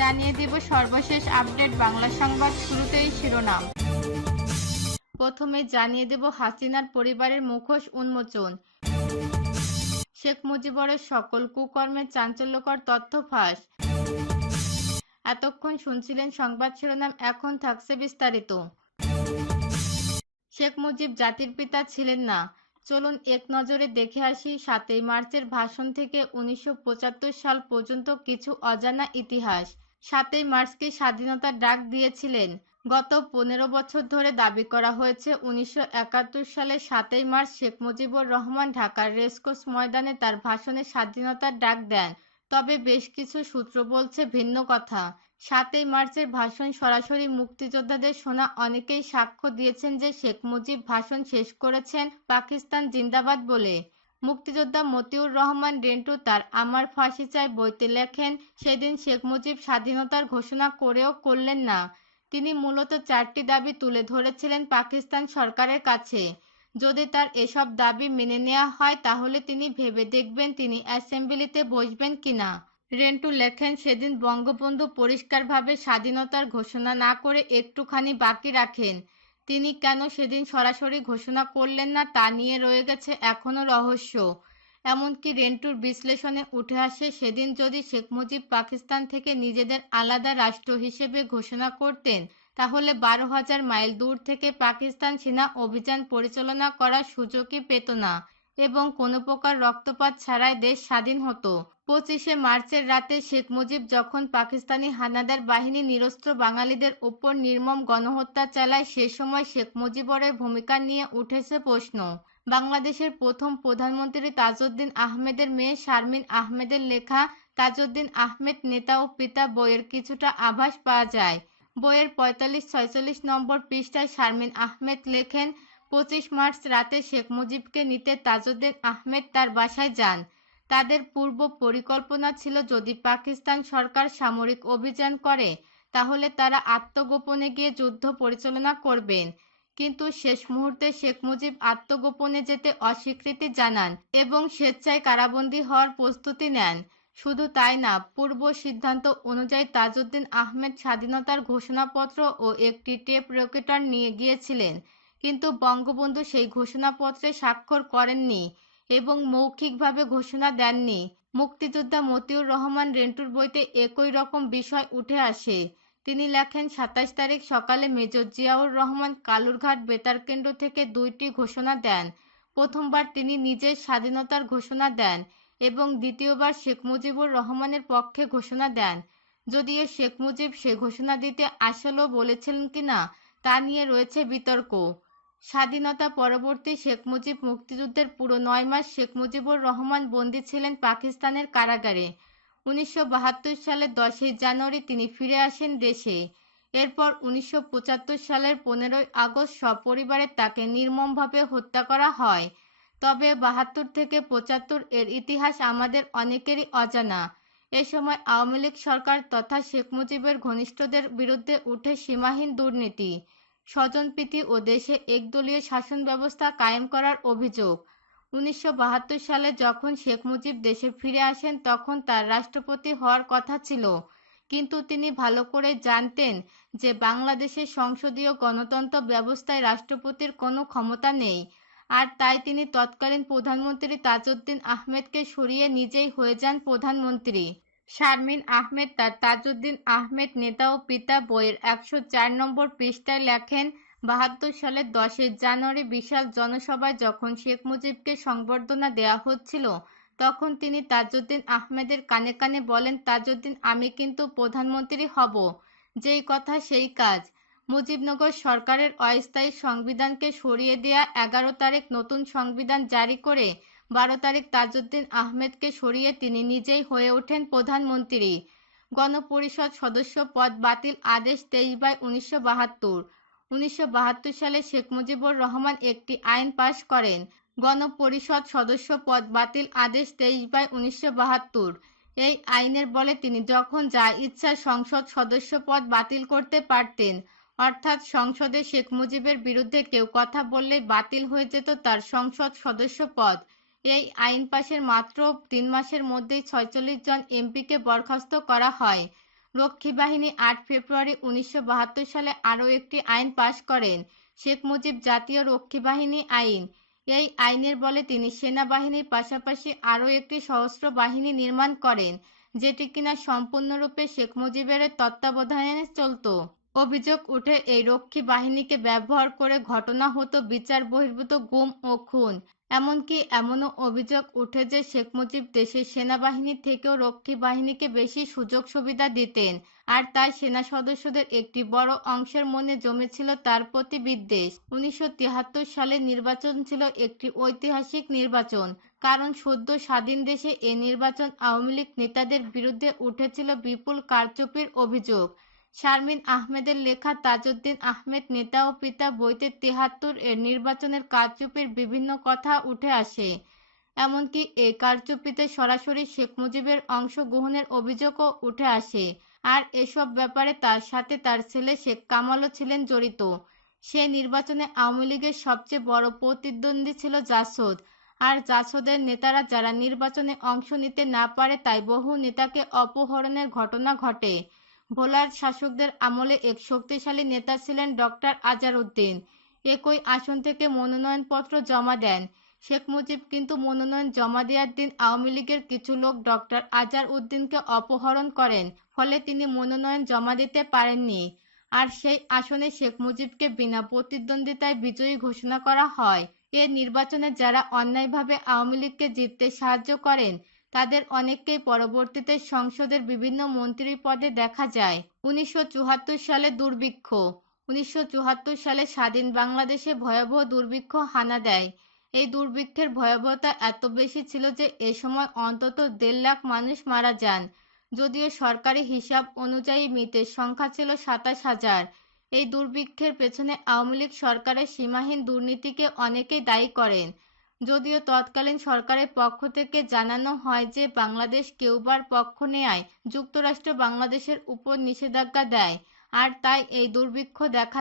জানিয়ে দিব সর্বশেষ আপডেট বাংলা সংবাদ শুরুতেই শিরোনাম। প্রথমে জানিয়ে দেব হাসিনার পরিবারের মুখোশ উন্মোচন। শেখ মুজিবরের সকল কুকর্মের চাঞ্চল্যকর তথ্য ফাঁস। এতক্ষণ শুনছিলেন সংবাদ শিরোনাম, এখন থাকছে বিস্তারিত। শেখ মুজিব জাতির পিতা ছিলেন না। চলুন এক নজরে দেখে আসি সাতই মার্চের ভাষণ থেকে উনিশশো পঁচাত্তর সাল পর্যন্ত কিছু অজানা ইতিহাস। সাতই মার্চকে স্বাধীনতার ডাক দিয়েছিলেন। গত পনেরো বছর ধরে দাবি করা হয়েছে উনিশশো একাত্তর সালে সাতই মার্চ শেখ মুজিবুর রহমান ঢাকার রেসকোর্স ময়দানে তার ভাষণে স্বাধীনতার ডাক দেন। তবে বেশ কিছু সূত্র বলছে ভিন্ন কথা। সাতই মার্চের ভাষণ সরাসরি মুক্তিযোদ্ধাদের শোনা অনেকেই সাক্ষ্য দিয়েছেন যে শেখ মুজিব ভাষণ শেষ করেছেন পাকিস্তান জিন্দাবাদ বলে। মুক্তিযোদ্ধা মতিউর রহমান রেন্টু তার আমার ফাঁসি চাই বইতে লেখেন, সেদিন শেখ মুজিব স্বাধীনতার ঘোষণা করেও করলেন না। তিনি মূলত চারটি দাবি তুলে ধরেছিলেন পাকিস্তান সরকারের কাছে। যদি তার এসব দাবি মেনে নেওয়া হয়, তাহলে তিনি ভেবে দেখবেন তিনি অ্যাসেম্বলিতে বসবেন কিনা। রেন্টু লেখেন, সেদিন বঙ্গবন্ধু পরিষ্কারভাবে স্বাধীনতার ঘোষণা না করে একটুখানি বাকি রাখেন। তিনি কেন সেদিন সরাসরি ঘোষণা করলেন না তা নিয়ে রয়ে গেছে এখনও রহস্য। এমনকি রেন্টুর বিশ্লেষণে উঠে আসে, সেদিন যদি শেখ মুজিব পাকিস্তান থেকে নিজেদের আলাদা রাষ্ট্র হিসেবে ঘোষণা করতেন, তাহলে বারো হাজার মাইল দূর থেকে পাকিস্তান সেনা অভিযান পরিচালনা করার সুযোগই পেত না এবং কোনো প্রকার রক্তপাত ছাড়াই দেশ স্বাধীন হতো। পঁচিশে মার্চের রাতে শেখ মুজিব যখন পাকিস্তানি হানাদার বাহিনী নিরস্ত্র বাঙালিদের উপর নির্মম গণহত্যা চালায়, সে সময় শেখ মুজিবরের ভূমিকা নিয়ে উঠেছে প্রশ্ন। বাংলাদেশের প্রথম প্রধানমন্ত্রী তাজউদ্দিন আহমেদের মেয়ে শারমিন আহমেদের লেখা তাজউদ্দিন আহমেদ নেতা ও পিতা বইয়ের কিছুটা আভাস পাওয়া যায়। বইয়ের পঁয়তাল্লিশ ছয়চল্লিশ নম্বর পৃষ্ঠায় শারমিন আহমেদ লেখেন, পঁচিশ মার্চ রাতে শেখ মুজিবকে নিতে তাজউদ্দিন আহমেদ তার বাসায় যান। তাদের পূর্ব পরিকল্পনা ছিল যদি পাকিস্তান সরকার সামরিক অভিযান করে, তাহলে তারা আত্মগোপনে গিয়ে যুদ্ধ পরিচালনা করবেন। কিন্তু শেষ মুহূর্তে শেখ মুজিব আত্মগোপনে যেতে অস্বীকৃতি জানান এবং স্বেচ্ছায় কারাবন্দী হওয়ার প্রস্তুতি নেন। শুধু তাই না, পূর্ব সিদ্ধান্ত অনুযায়ী তাজউদ্দিন আহমেদ স্বাধীনতার ঘোষণাপত্র ও একটি টেপ রেকর্ডার নিয়ে গিয়েছিলেন, কিন্তু বঙ্গবন্ধু সেই ঘোষণাপত্রে স্বাক্ষর করেননি। এবং মৌখিকভাবে ঘোষণা দেননি। মুক্তিযোদ্ধা মতিউর রহমান রেন্টুর বইতে একই রকম বিষয় উঠে আসে। তিনি লেখেন, সাতাশ তারিখ সকালে মেজর জিয়াউর রহমান কালুরঘাট বেতার কেন্দ্র থেকে দুইটি ঘোষণা দেন। প্রথমবার তিনি নিজের স্বাধীনতার ঘোষণা দেন এবং দ্বিতীয়বার শেখ মুজিবুর রহমানের পক্ষে ঘোষণা দেন। যদিও শেখ মুজিব সে ঘোষণা দিতে আসলেও বলেছিলেন কিনা তা নিয়ে রয়েছে বিতর্ক। স্বাধীনতা পরবর্তী শেখ মুজিব মুক্তিযুদ্ধের পুরো নয় মাস শেখ মুজিবুর রহমান বন্দী ছিলেন পাকিস্তানের কারাগারে। উনিশশো বাহাত্তর সালের দশই জানুয়ারি তিনি ফিরে আসেন দেশে। এরপর উনিশশো পঁচাত্তর সালের পনেরোই আগস্ট সপরিবারে তাকে নির্মমভাবে হত্যা করা হয়। তবে বাহাত্তর থেকে পঁচাত্তর এর ইতিহাস আমাদের অনেকেরই অজানা। এ সময় আওয়ামী লীগ সরকার তথা শেখ মুজিবের ঘনিষ্ঠদের বিরুদ্ধে উঠে সীমাহীন দুর্নীতি। স্বজনপ্রীতি ও দেশে একদলীয় শাসন ব্যবস্থা কায়েম করার অভিযোগ। উনিশশো বাহাত্তর সালে যখন শেখ মুজিব দেশে ফিরে আসেন, তখন তার রাষ্ট্রপতি হওয়ার কথা ছিল। কিন্তু তিনি ভালো করে জানতেন যে বাংলাদেশের সংসদীয় গণতন্ত্র ব্যবস্থায় রাষ্ট্রপতির কোনো ক্ষমতা নেই। আর তাই তিনি তৎকালীন প্রধানমন্ত্রী তাজউদ্দিন আহমেদকে সরিয়ে নিজেই হয়ে যান প্রধানমন্ত্রী। শারমিন আহমেদ তার তাজউদ্দিন আহমেদ নেতা ও পিতা বইয়ের একশো চার নম্বর পৃষ্ঠায় লেখেন, বাহাত্তর সালের দশই জানুয়ারি বিশাল জনসভায় যখন শেখ মুজিবকে সংবর্ধনা দেওয়া হচ্ছিল, তখন তিনি তাজউদ্দিন আহমেদের কানে কানে বলেন, তাজউদ্দিন, আমি কিন্তু প্রধানমন্ত্রী হব। যেই কথা, সেই কাজ। মুজিবনগর সরকারের অস্থায়ী সংবিধানকে সরিয়ে দেয়া এগারো তারিখ নতুন সংবিধান জারি করে বারো তারিখ তাজউদ্দিন আহমেদকে সরিয়ে তিনি নিজেই হয়ে ওঠেন প্রধানমন্ত্রী। গণপরিষদ সদস্য পদ বাতিল আদেশ তেইশ বাই উনিশশো বাহাত্তর। উনিশশো সালে শেখ মুজিবুর রহমান একটি আইন পাশ করেন। গণপরিষদ সদস্য পদ বাতিল আদেশ তেইশ বাই উনিশশো বাহাত্তর। এই আইনের বলে তিনি যখন যা ইচ্ছা সংসদ সদস্য পদ বাতিল করতে পারতেন, অর্থাৎ সংসদে শেখ মুজিবের বিরুদ্ধে কেউ কথা বললেই বাতিল হয়ে যেত তার সংসদ সদস্য পদ। এই আইন পাশের মাত্র তিন মাসের মধ্যেই ছয়চল্লিশ জন এমপিকে বরখাস্ত করা হয়। রক্ষী বাহিনী আট ফেব্রুয়ারি উনিশশো বাহাত্তর সালে আরও একটি আইন পাশ করেন, শেখ মুজিব জাতীয় রক্ষী বাহিনী আইন। এই আইনের বলে তিনি সেনাবাহিনীর পাশাপাশি আরও একটি সশস্ত্র বাহিনী নির্মাণ করেন, যেটি কিনা সম্পূর্ণরূপে শেখ মুজিবের তত্ত্বাবধানে চলতো। অভিযোগ উঠে এই রক্ষী বাহিনীকে ব্যবহার করে ঘটনা হতো বিচার বহির্ভূত গুম ও খুন। এমনকি এমনও অভিযোগ উঠে যে শেখ মুজিব দেশের সেনাবাহিনী থেকেও রক্ষী বাহিনীকে বেশি সুযোগ সুবিধা দিতেন, আর তাই সেনা সদস্যদের একটি বড় অংশের মনে জমেছিল তার প্রতি বিদ্বেষ। উনিশশো তিয়াত্তর সালের নির্বাচন ছিল একটি ঐতিহাসিক নির্বাচন, কারণ সদ্য স্বাধীন দেশে এ নির্বাচন আওয়ামী লীগ নেতাদের বিরুদ্ধে উঠেছিল বিপুল কারচুপির অভিযোগ। শারমিন আহমেদের লেখা তাজউদ্দিন আহমেদ নেতা ও পিতা বইতে তেহাত্তর এর নির্বাচনের কারচুপির বিভিন্ন কথা উঠে আসে। এমনকি এই কারচুপিতে সরাসরি শেখ মুজিবের অংশগ্রহণের অভিযোগও উঠে আসে। আর এসব ব্যাপারে তার সাথে তার ছেলে শেখ কামালও ছিলেন জড়িত। সে নির্বাচনে আওয়ামী লীগের সবচেয়ে বড় প্রতিদ্বন্দ্বী ছিল জাসদ। আর জাসদের নেতারা যারা নির্বাচনে অংশ নিতে না পারে তাই বহু নেতাকে অপহরণের ঘটনা ঘটে। ভোলার শাসকদের আমলে এক শক্তিশালী নেতা ছিলেন ডক্টর আজার উদ্দিন একই আসন থেকে মনোনয়নপত্র জমা দেন। শেখ মুজিব কিন্তু মনোনয়ন জমা দেওয়ার দিন আওয়ামী লীগের কিছু লোক ডক্টর আজার উদ্দিনকে অপহরণ করেন, ফলে তিনি মনোনয়ন জমা দিতে পারেননি। আর সেই আসনে শেখ মুজিবকে বিনা প্রতিদ্বন্দ্বিতায় বিজয়ী ঘোষণা করা হয়। এ নির্বাচনে যারা অন্যায়ভাবে আওয়ামী লীগকে জিততে সাহায্য করেন তাদের অনেককেই পরবর্তীতে সংসদের বিভিন্ন মন্ত্রী পদে দেখা যায়। উনিশশো চুয়াত্তর সালে দুর্ভিক্ষ। উনিশশো চুয়াত্তর সালে স্বাধীন বাংলাদেশে ভয়াবহ দুর্ভিক্ষ হানা দেয়। এই দুর্ভিক্ষের ভয়াবহতা এত বেশি ছিল যে এ সময় অন্তত দেড় লাখ মানুষ মারা যান। যদিও সরকারি হিসাব অনুযায়ী মৃতের সংখ্যা ছিল সাতাশ হাজার। এই দুর্ভিক্ষের পেছনে আওয়ামী লীগ সরকারের সীমাহীন দুর্নীতিকে অনেকেই দায়ী করেন। যদিও তৎকালীন সরকারের পক্ষ থেকে জানানো হয় যে বাংলাদেশ কেউবার পক্ষ নেয় যুক্তরাষ্ট্র বাংলাদেশের উপর নিষেধাজ্ঞা দেয়। আর তাই এই দুর্ভিক্ষ দেখা